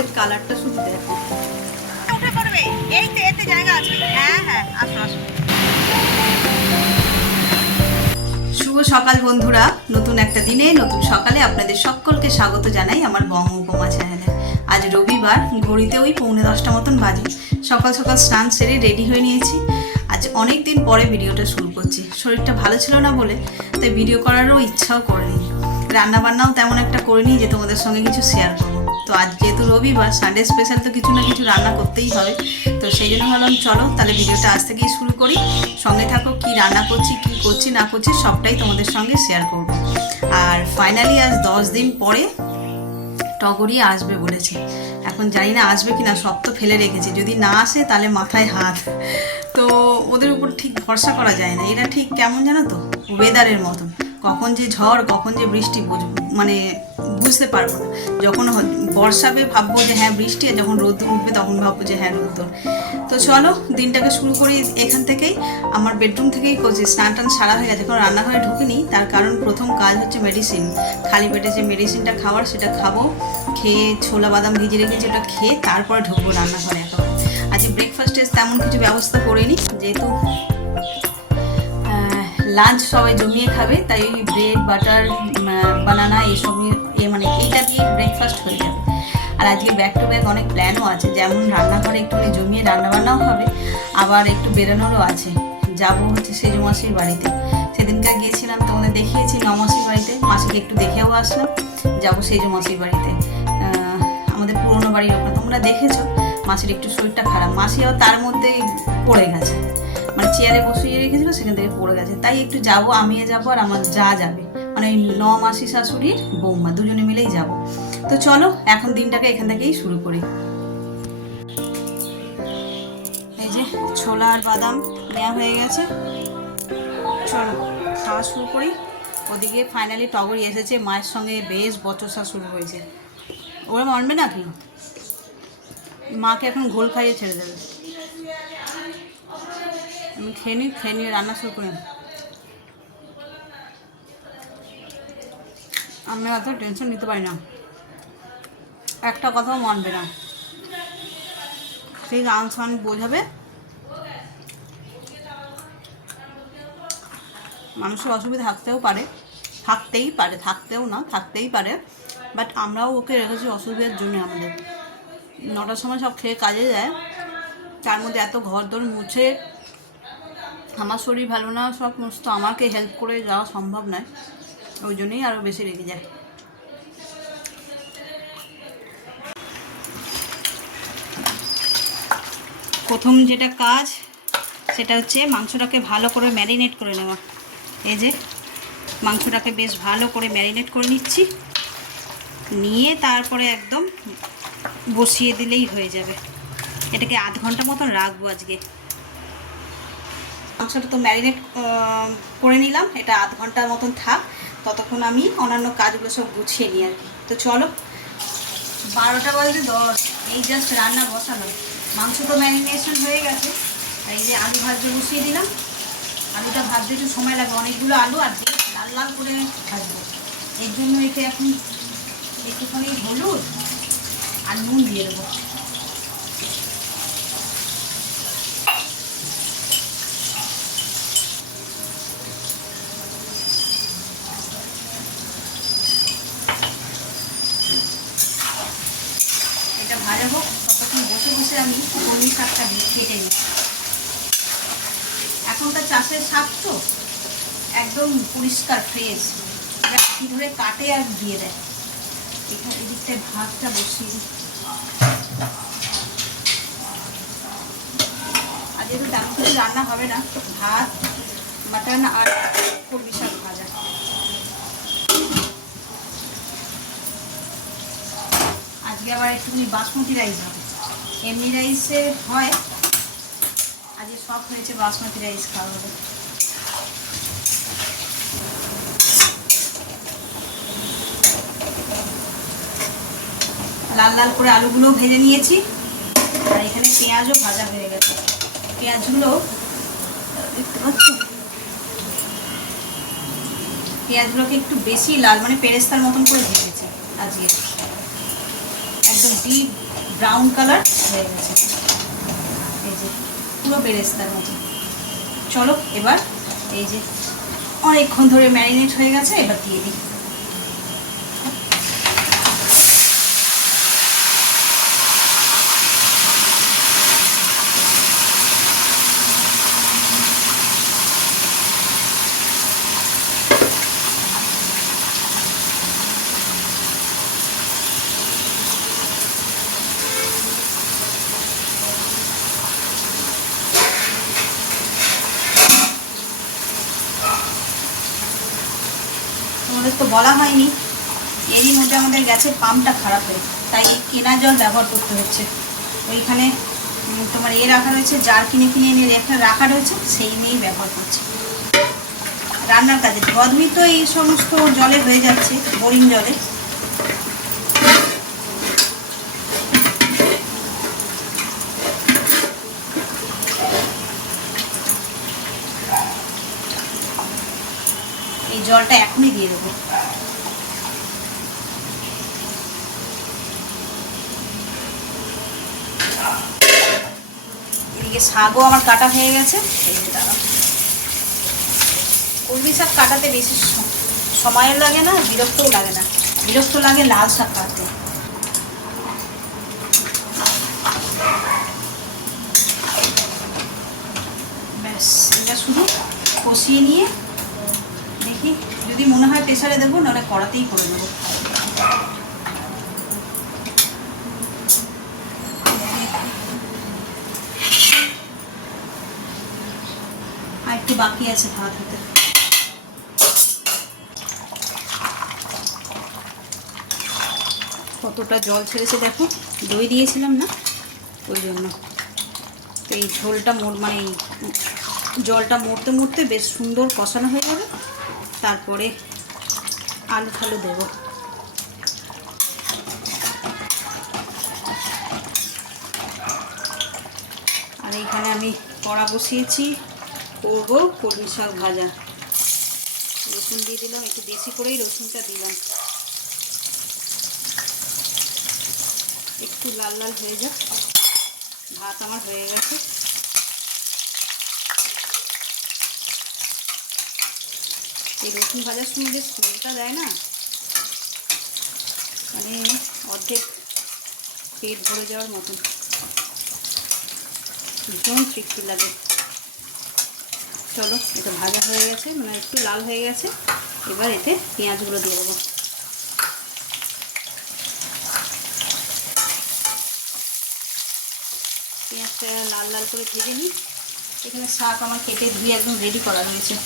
মাছের কালারটা শুধু দেখো। উঠে পড়বে, এই তো এতে জায়গা আছে। হ্যাঁ হ্যাঁ, আসো আসো। শুভ সকাল বন্ধুরা, নতুন একটা দিনে নতুন সকালে আপনাদের সকলকে স্বাগত জানাই আমার বঙ্গ উপমা চ্যানেলে। আজ রবিবার, ঘড়িতে ওই 9:45 মতন বাজে। সকাল সকাল স্নান সেরে রেডি হয়ে নিয়েছি। আজ অনেক দিন পরে ভিডিওটা শুরু করছি। শরীরটা ভালো ছিল না বলে তাই ভিডিও করারও ইচ্ছাও করেনি। রান্নাবান্নাও তেমন একটা করিনি যে তোমাদের সঙ্গে কিছু শেয়ার করবো। তো আজ যেহেতু রবিবার, সানডে স্পেশাল, তো কিছু না কিছু রান্না করতেই হবে। তো সেই জন্য ভাবলাম চলো তাহলে ভিডিওটা আজ থেকেই শুরু করি। সঙ্গে থাকো, কি রান্না করছি, কি করছি না করছি সবটাই তোমাদের সঙ্গে শেয়ার করব। আর ফাইনালি আজ 10 দিন পরে টগরি আসবে বলেছে। এখন জানি না আসবে কিনা, সব তো ফেলে রেখেছি। যদি না আসে তাহলে মাথায় হাত। তো ওদের উপর ঠিক ভরসা করা যায় না। এরা ঠিক কেমন জানো তো, ওয়েদারের মতন, কখন যে ঝড় কখন যে বৃষ্টি মানে বুঝতে পারবো না। যখন বর্ষাবে ভাববো যে হ্যাঁ বৃষ্টি, আর যখন রোদ উঠবে তখন ভাববো যে হ্যাঁ রোদ। তো চলো দিনটাকে শুরু করি এখান থেকেই। আমার বেডরুম থেকেই করছি। স্নান টান সারা হয়ে গেছে, এখন রান্নাঘরে ঢুকিনি। তার কারণ প্রথম কাজ হচ্ছে মেডিসিন। খালি পেটে যে মেডিসিনটা খাওয়ার সেটা খাবো। খেয়ে ছোলা বাদাম ভিজে রেখেছি, ওটা খেয়ে তারপরে ঢুকবো রান্নাঘরে একেবারে। আজকে ব্রেকফাস্টে তেমন কিছু ব্যবস্থা করিনি, যেহেতু লাঞ্চ সবাই জমিয়ে খাবে, তাই ব্রেড বাটার বানানা এইসব মানে এইটা দিয়ে ব্রেকফাস্ট হয়ে যাবে। আর আজকে ব্যাক টু ব্যাক অনেক প্ল্যানও আছে, যেমন রান্নাঘরে একটু জমিয়ে রান্নাবান্নাও হবে, আবার একটু বেরোনোরও আছে। যাবো হচ্ছে সেজো মাসির বাড়িতে। সেদিনকার গিয়েছিলাম, তোমাদের দেখিয়েছি নমাসির বাড়িতে, মাসিকে একটু দেখেও আসলাম। যাবো সেজো মাসির বাড়িতে, আমাদের পুরোনো বাড়ির ওখানে, তোমরা দেখেছো। মাসির একটু শরীরটা খারাপ, মাসিও তার মধ্যেই পড়ে গেছে, মানে চেয়ারে বসিয়ে রেখেছিল, সেখান থেকে পড়ে গেছে। তাই একটু যাব, আমিও যাবো আর আমার যা যাবে, মানে মাসি শাশুড়ির বৌমা দুজনে মিলেই যাব। তো চলো এখন দিনটাকে এখান থেকেই শুরু করি। এই যে ছোলা আর বাদাম নেওয়া হয়ে গেছে, চলো খাওয়া শুরু করি। ওদিকে ফাইনালি টগরি এসেছে, মায়ের সঙ্গে বেশ বচসা শুরু হয়েছে। ওরা মানবে না কি, মাকে এখন ঘোল খাইয়ে ছেড়ে দেবে। আমি খেয়ে নিয়ে রান্না শুরু করি। আমি অত টেনশন নিতে পারি না, একটা কথাও মানবে না। সেই আনসান বোঝাবে। মানুষের অসুবিধা থাকতেই পারে, বাট আমরাও ওকে রেখেছি অসুবিধার জন্য। আমাদের 9টার সময় সব খেয়ে কাজে যায়, তার মধ্যে এত ঘর দর মুছে, আমার শরীর ভালো না, সমস্ত আমাকে হেল্প করে যাওয়া সম্ভব নয়, ওই জন্যই আরও বেশি রেগে যায়। প্রথম যেটা কাজ সেটা হচ্ছে মাংসটাকে ভালো করে ম্যারিনেট করে নেওয়া। এই যে মাংসটাকে বেশ ভালো করে ম্যারিনেট করে নিচ্ছি, নিয়ে তারপরে একদম বসিয়ে দিলেই হয়ে যাবে। এটাকে আধ ঘন্টা মতন রাখবো আজকে। মাংসটা তো ম্যারিনেট করে নিলাম, এটা আধ ঘন্টার মতন থাক, ততক্ষণ আমি অন্যান্য কাজগুলো সব গুছিয়ে নিই আর কি। তো চলো 12টা বাজে 10, এই জাস্ট রান্না বসানো। মাংস তো ম্যারিনেশন হয়ে গেছে, আর এই যে আলু ভাজতে বসিয়ে দিলাম। আলুটা ভাজতে একটু সময় লাগবে, অনেকগুলো আলু আর লাল লাল করে ভাজবো। এর জন্য একে এখন একটুখানি হলুদ আর নুন দিয়ে দেবো। এটা ভাজা হোক, ততক্ষণ বসে বসে আমি কলমি শাকটা কেটে নিই। এখনকার চাষের শাক তো একদম পরিষ্কার ফ্রেশ, কী ধরে কাটে আর দিয়ে দেয়। এখানে এদিকটায় ভাতটা বসিয়ে দিই। আর যেহেতু তেমন কিছু রান্না হবে না, ভাত, মাটন আর কলমি শাক ভাজা। আজকে আবার একটুখানি বাসমতি রাইস হবে, এমনি রাইসে হয়, আজকে সব হয়েছে বাসমতি রাইস খাওয়া হবে। লাল লাল করে আলুগুলো ভেজে নিয়েছি, আর এখানে পেঁয়াজও ভাজা হয়ে গেছে। পেঁয়াজগুলো দেখতে পাচ্ছ, পেঁয়াজগুলোকে একটু বেশি লাল, মানে পেরেস্তার মতন করে ভেজেছি আজকে। একদম ডিপ ব্রাউন কালার হয়ে গেছে, এই যে পুরো বেরেস্তার মতো। চলো এবার এই যে অনেকক্ষণ ধরে ম্যারিনেট হয়ে গেছে, এবার দিয়ে দিই। তোমাদের তো বলা হয়নি, এরই মধ্যে আমাদের গ্যাসের পাম্পটা খারাপ হয়ে, তাই কেনা জল ব্যবহার করতে হচ্ছে। ওইখানে তোমার রাখা রয়েছে, জার কিনে এনে একটা রাখা রয়েছে, সেই নিয়েই ব্যবহার করছি রান্নার কাজে। ধোয়াধুয়ি তো এই সমস্ত জলে হয়ে যাচ্ছে, বোরিং জলে। এই জলটা এখনই দিয়ে দেবো। এদিকে শাকও আমার কাটা হয়ে গেছে। এই যে দাঁড়াও, কলমি শাক কাটাতে বেশি সময়ও লাগে না, বিরক্তও লাগে না। বিরক্ত লাগে লাল শাক কাটতে। ব্যাস, এটা শুধু কষিয়ে নিয়ে দেখি, যদি মনে হয় প্রেসারে দেবো, নাহলে কড়াতেই করে দেবো। আর একটু বাকি আছে ভাত হতে। কতটা জল ছেড়েছে দেখো, দই দিয়েছিলাম না, ওই জন্য। তো এই ঝোলটা মানে জলটা মরতে মরতে বেশ সুন্দর কষানো হয়ে যাবে। তারপরে আলু ঠালু দেবো। আর এইখানে আমি কড়া বসিয়েছি, করবো কলমি শাক ভাজা। রসুন দিয়ে দিলাম, একটু বেশি করেই রসুনটা দিলাম। একটু লাল লাল হয়ে যাক। ভাত আমার হয়ে গেছে। এই রসুন ভাজার সময় যে স্মেলটা দেয় না, মানে অর্ধেক পেট ভরে যাওয়ার মতন, ভীষণ তৃপ্তি লাগে। চলো, এটা ভাজা হয়ে গেছে, মানে একটু লাল হয়ে গেছে। এবার এতে পেঁয়াজগুলো দিয়ে দেবো। পেঁয়াজটা লাল লাল করে ভেজে নিই। এখানে শাক আমার কেটে ধুয়ে একদম রেডি করা রয়েছে।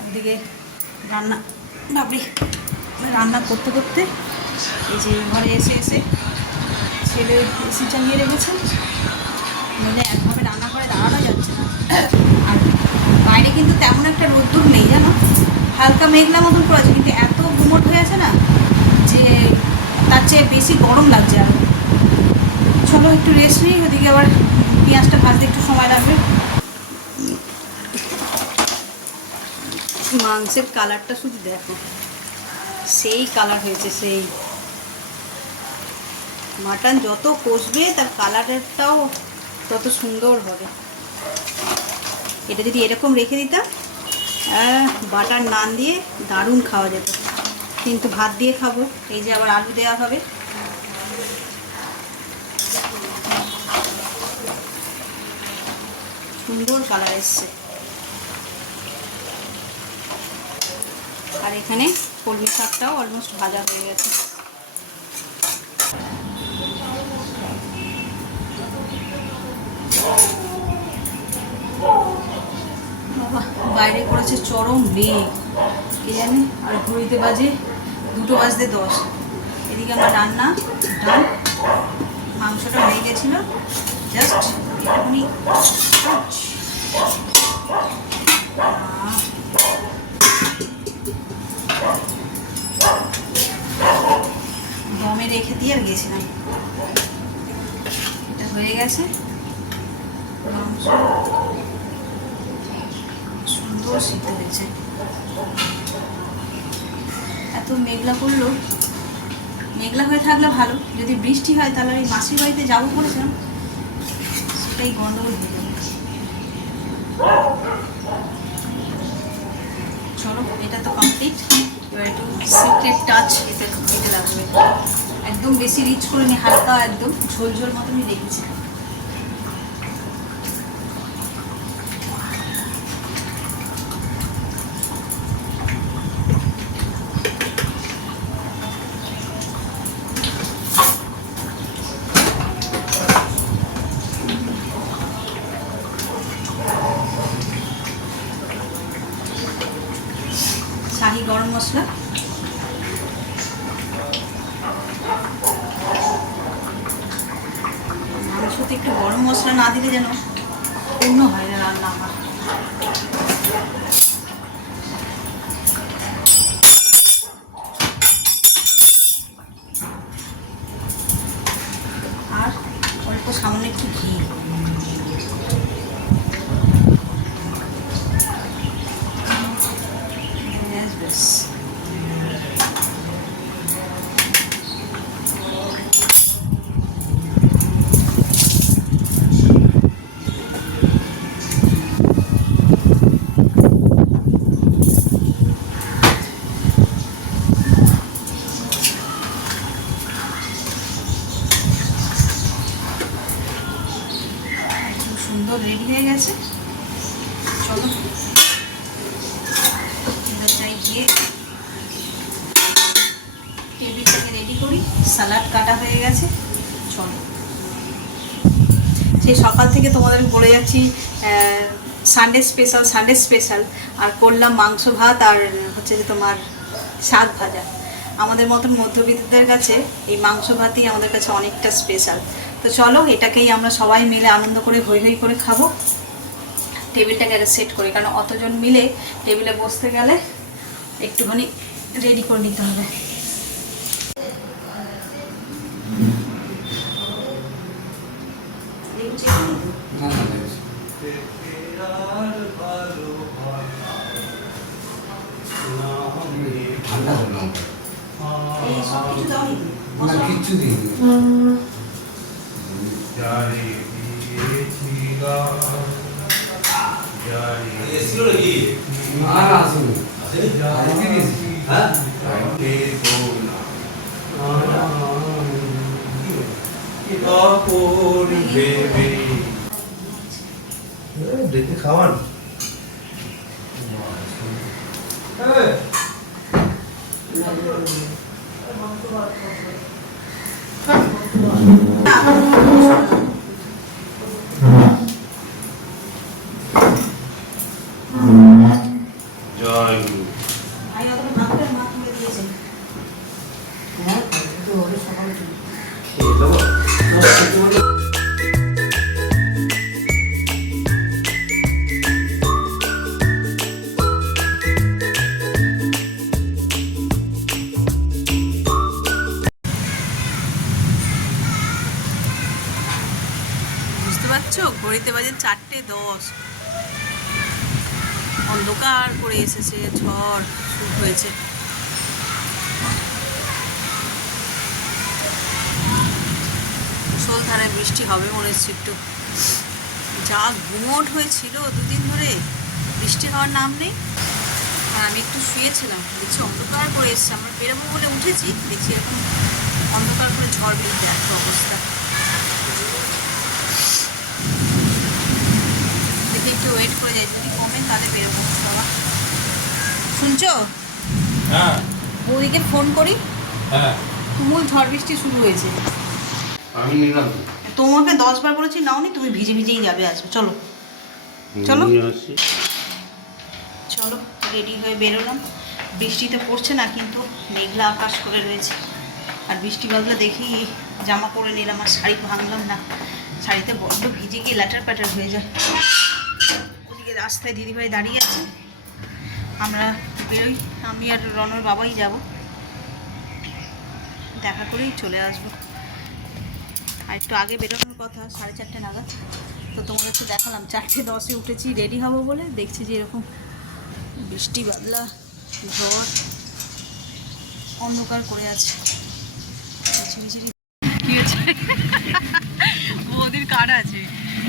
একদিকে রান্না করতে করতে এই যে ঘরে এসে ছেলে এসি চালিয়ে রেখেছে, নইলে একভাবে রান্নাঘরে দাঁড়ানো যাচ্ছে না। আর বাইরে কিন্তু তেমন একটা রোদ্দুর নেই, জানো, হালকা মেঘলা মতন করেছে, কিন্তু এত গুমট হয়ে আছে না যে তার চেয়ে বেশি গরম লাগছে আরও। চলো একটু রেস্ট নিই, ওদিকে আবার পেঁয়াজটা ভাজতে একটু সময় লাগবে। মাংসের কালারটা শুধু দেখো, সেই কালার হয়েছে, সেই মাটন যত কষবে তার কালারটাও তত সুন্দর হবে। এটা যদি এরকম রেখে দিতাম, বাটার নান দিয়ে দারুণ খাওয়া যেত, কিন্তু ভাত দিয়ে খাবো। এই যে আবার আলু দেওয়া হবে। সুন্দর কালার এসছে। আর এখানে কলমি শাকটাও অলমোস্ট ভাজা হয়ে গেছে। বাবা, বাইরে করেছে চরম মেঘ, কে জানে। আর ঘড়িতে বাজে 2:10। এদিকে আমার রান্না ডান। মাংসটা হয়ে গেছিল, জাস্ট একটুখানি দমে রেখে দিয়ে আর গেছিলাম। এটা হয়ে গেছে, মাংস সুন্দর সুন্দর সিদ্ধ হয়েছে। এত মেঘলা করলো, মেঘলা হয়ে থাকলে ভালো, যদি বৃষ্টি হয় তাহলে ওই মাসির বাড়িতে যাবো বলেছিলাম, সেটাই গন্ডগোল হয়ে যাবে। চলো, এটা তো কমপ্লিট। এবার একটু সিক্রেট টাচ এতে লাগবে, একদম বেশি রিচ করে নি, হালকা একদম ঝোল ঝোল মতনই রেখেছি। শাহি গরম মশলা, মাংসতে একটু গরম মশলা না দিলে যেন পূর্ণ হয় না রান্না আমার। আর অল্প সামান্য একটু ঘি, ব্যাস। সুন্দর রেডি হয়ে গেছে। চলো এবার যাই গিয়ে টেবিলটাকে রেডি করি। স্যালাড কাটা হয়ে গেছে, চলো। সেই সকাল থেকে তোমাদের বলে যাচ্ছি সানডে স্পেশাল, আর করলাম মাংস ভাত আর হচ্ছে যে তোমার শাক ভাজা। আমাদের মতন মধ্যবিত্তদের কাছে এই মাংস ভাতই আমাদের কাছে অনেকটা স্পেশাল। তো চলো, এটাকেই আমরা সবাই মিলে আনন্দ করে হই হই করে খাবো। টেবিলটাকে আগে সেট করি, কারণ অতজন মিলে টেবিলে বসতে গেলে একটুখানি রেডি করে নিতে হবে। কিচ্ছু দিই দেখে খাওয়ান। জয় গুরু। খেয়ে দেবো। বুঝতে পারছো, ঘড়িতে বাজে 4:10, অন্ধকার করে এসেছে, ঝড় শুরু হয়েছে। মুষলধারায় বৃষ্টি হবে মনে হচ্ছে একটু। যা গুমোট হয়েছিল দুদিন ধরে, বৃষ্টি হওয়ার নাম নেই। আর আমি একটু শুয়েছিলাম, দেখছি অন্ধকার করে এসছে। আমরা বেরোবো বলে উঠেছি, দেখছি এখন অন্ধকার করে ঝড় বৃষ্টি, একটা অবস্থা। দেখি একটু ওয়েট করে যাই, যদি কমে তাহলে বেরোবো। বাবা শুনছো? হ্যাঁ, ওদিকে ফোন করি, হ্যাঁ, তুমুল ঝড় বৃষ্টি শুরু হয়েছে। আমি নিলাম। তোমাকে 10 বার বলেছি নাওনি, তুমি ভিজে ভিজেই যাবে। আসবে, চলো চলো চলো, রেডি হয়ে বেরোলাম। বৃষ্টিতে পড়ছে না, কিন্তু মেঘলা আকাশ করে রয়েছে। আর বৃষ্টি বাদলা দেখি জামা পরে নিলাম, আর শাড়ি ভাঙলাম না, শাড়িতে বড্ড ভিজে গিয়ে ল্যাটার প্যাটার হয়ে যায়। ওদিকে রাস্তায় দিদিভাই দাঁড়িয়ে আছে, আমরা বেরোই। আমি আর রনর বাবাই যাব, দেখা করেই চলে আসবো। আর একটু আগে বেরোনোর কথা, 4:30 নাগাদ। তো তোমাদেরকে দেখালাম 4:10 উঠেছি রেডি হবো বলে, দেখছি যে এরকম বৃষ্টি বাদলা ঝড় অন্ধকার করে আছে। কি হয়েছে? বৌদির কার্ড আছে।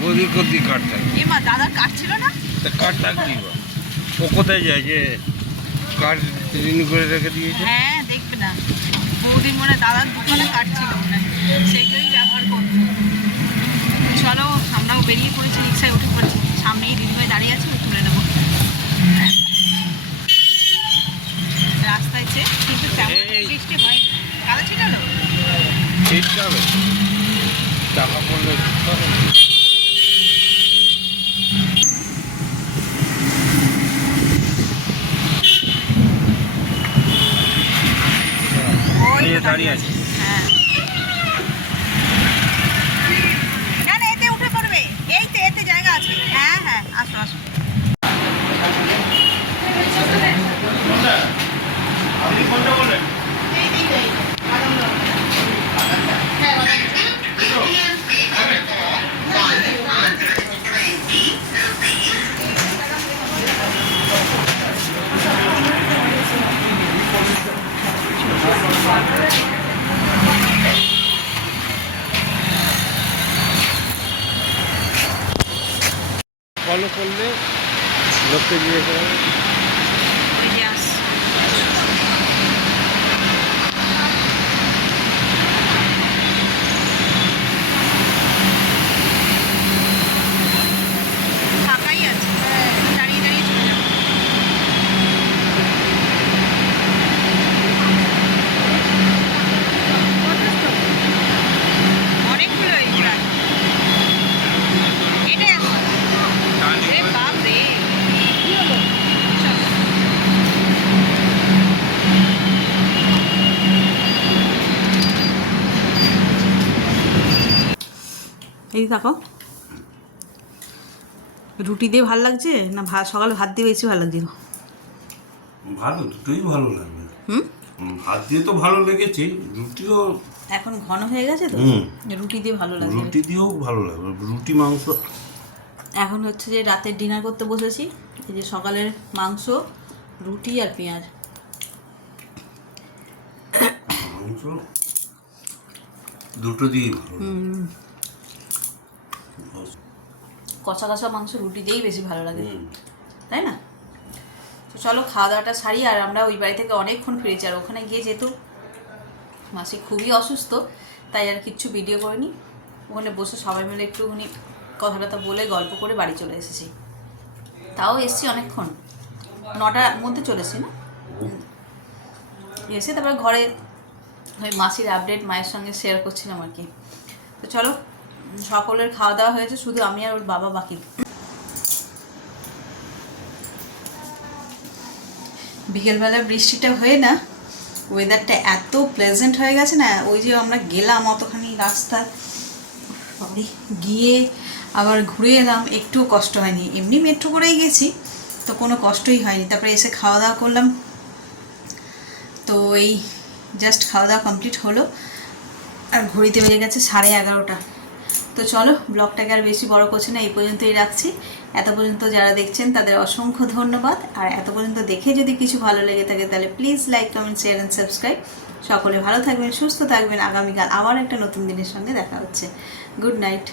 বৌদির কোথায় কাঠ থাকে? এ মা, দাদার কার্ড ছিল না? তা কাঠ থাকবি বা ও কোথায় যায় যে কাঠ রিনিউ করে রেখে দিয়েছে? হ্যাঁ, দেখবে না, বৌদির মনে হয় দাদার দোকানে কার্ড ছিল মনে হয়, সেইগুলোই ব্যবহার করতো। চলো, আমরাও বেরিয়ে পড়েছি, রিক্সায় উঠে পড়েছি, সামনেই দিদিভাই দাঁড়িয়ে আছে, তুলে নেবো রাস্তায়। কিন্তু তেমন বৃষ্টি হয়নি, কালো ছিল। ঠিক যাবে, টাকা পড়লে হবে না। দাঁড়িয়ে আছে। হ্যাঁ, না না, এতে উঠে পড়বে, এই তো এতে জায়গা আছে। হ্যাঁ হ্যাঁ, আসো আসো। আপনি কোনটা বললেন? ফলো করলে লোককে জিজ্ঞেস করবে। ওই যে আসছে। ফাঁকাই আছে, দাঁড়িয়ে দাঁড়িয়ে চলে যাবো। অনেকগুলো এই প্রায়। এটাই আসো। এ বাপ রে, কি হলো? চলো। এই থাকো, রুটি দিয়ে ভালো লাগছে না সকালে ভাত দিয়ে বেশি ভালো লাগছিল? ভালো, দুটোই ভালো লাগবে। হুম, হাত দিয়ে তো ভালো লেগেছে, রুটিও এখন ঘন হয়ে গেছে তো, রুটি দিয়ে ভালো লাগছে। রুটি দিয়েও ভালো লাগবে, রুটি মাংস। এখন হচ্ছে যে রাতের ডিনার করতে বসেছি। এই যে সকালের মাংস, রুটি আর পেঁয়াজ। মাংস দুটো দিয়েই ভালো লাগে। কষা কষা মাংস রুটি দিয়েই বেশি ভালো লাগে, তাই না? তো চলো, খাওয়া দাওয়াটা সারি। আর আমরা ওই বাড়ি থেকে অনেকক্ষণ ফিরেছি, আর ওখানে গিয়ে যেহেতু মাসি খুবই অসুস্থ, তাই আর কিচ্ছু ভিডিও করিনি। ওখানে বসে সবাই মিলে একটুখানি কথা টথা বলে গল্প করে বাড়ি চলে এসেছি। তাও এসছি অনেকক্ষণ, 9টার মধ্যে চলে এসেছি না? এসে তারপর ঘরে ওই মাসির আপডেট মায়ের সঙ্গে শেয়ার করছিলাম আর কি। তো চলো, সকলের খাওয়া দাওয়া হয়েছে, শুধু আমি আর ওর বাবা বাকি। বিকেলবেলা বৃষ্টিটা হয়ে না, ওয়েদারটা এত প্লেজেন্ট হয়ে গেছে না। ওই যে আমরা গেলাম অতখানি রাস্তায়, গিয়ে আবার ঘুরে এলাম, একটুও কষ্ট হয়নি। এমনি মেট্রো করেই গেছি, তো কোনো কষ্টই হয়নি। তারপরে এসে খাওয়া দাওয়া করলাম। তো এই জাস্ট খাওয়া দাওয়া কমপ্লিট হলো, আর ঘড়িতে বেজে গেছে 11:30। তো চলো, ব্লগটাকে আর বেশি বড় করছি না, এই পর্যন্তই রাখছি। এত পর্যন্ত যারা দেখছেন তাদের অসংখ্য ধন্যবাদ। আর এত পর্যন্ত দেখে যদি কিছু ভালো লেগে থাকে তাহলে please like, comment, share and subscribe. সকলে ভালো থাকবেন, সুস্থ থাকবেন। আগামীকাল আবার একটা নতুন দিনের সঙ্গে দেখা হচ্ছে। Good night.